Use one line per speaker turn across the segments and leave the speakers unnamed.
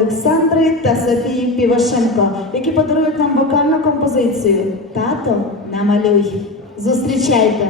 Олександри та Софії Півошенко, які подарують нам вокальну композицію Тато намалюй. Зустрічайте!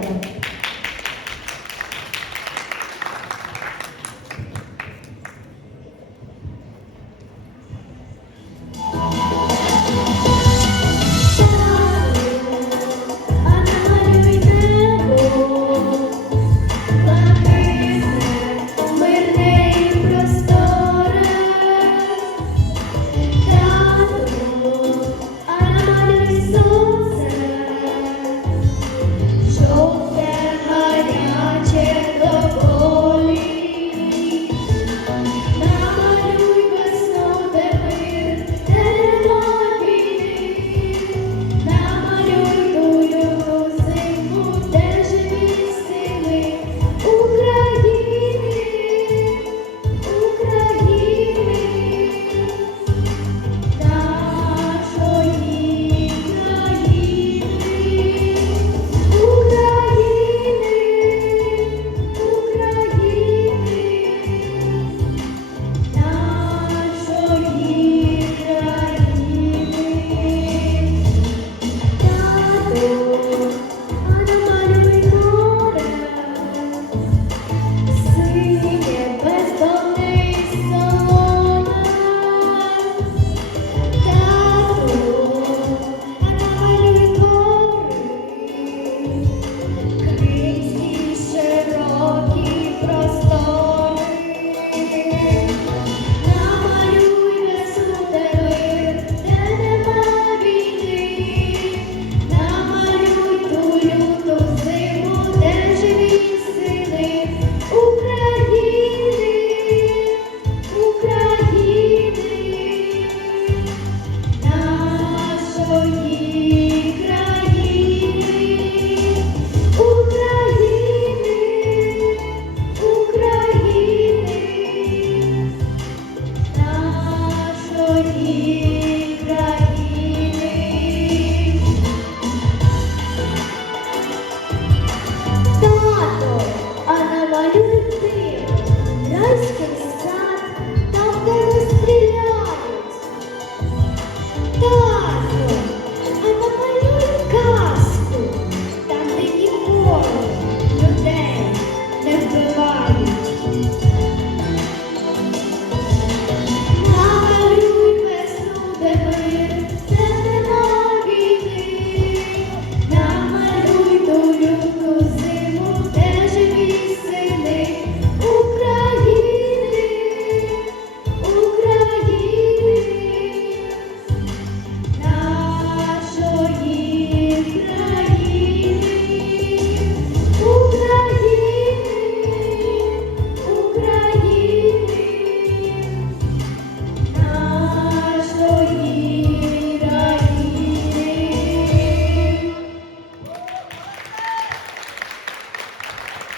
you.